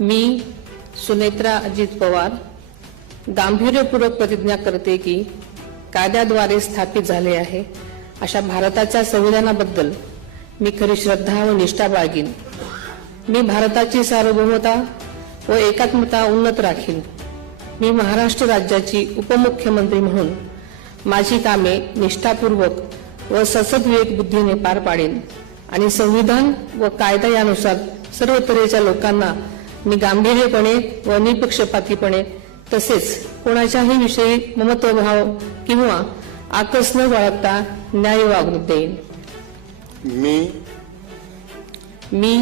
मी सुनेत्रा अजित पवार गांभीर्यपूर्वक प्रतिज्ञा करते की कायद्याद्वारे स्थापित झाले आहे अशा भारताच्या संविधानाबद्दल मी खरी श्रद्धा व निष्ठा बाळगीन. मी भारताची सार्वभौमता व एकात्मता उन्नत राखीन. मी महाराष्ट्र राज्याची उपमुख्यमंत्री म्हणून माझी कामे निष्ठापूर्वक व ससद्विवेक बुद्धीने पार पाडेन आणि संविधान व कायदा यानुसार सर्व तऱ्हेच्या लोकांना मी गांभीर्यपणे व निपक्षपातीपणे तसेच कोणाच्याही विषयी ममत्वभाव किंवा आकस न बाळगता न्याय वागणूक देईन. मी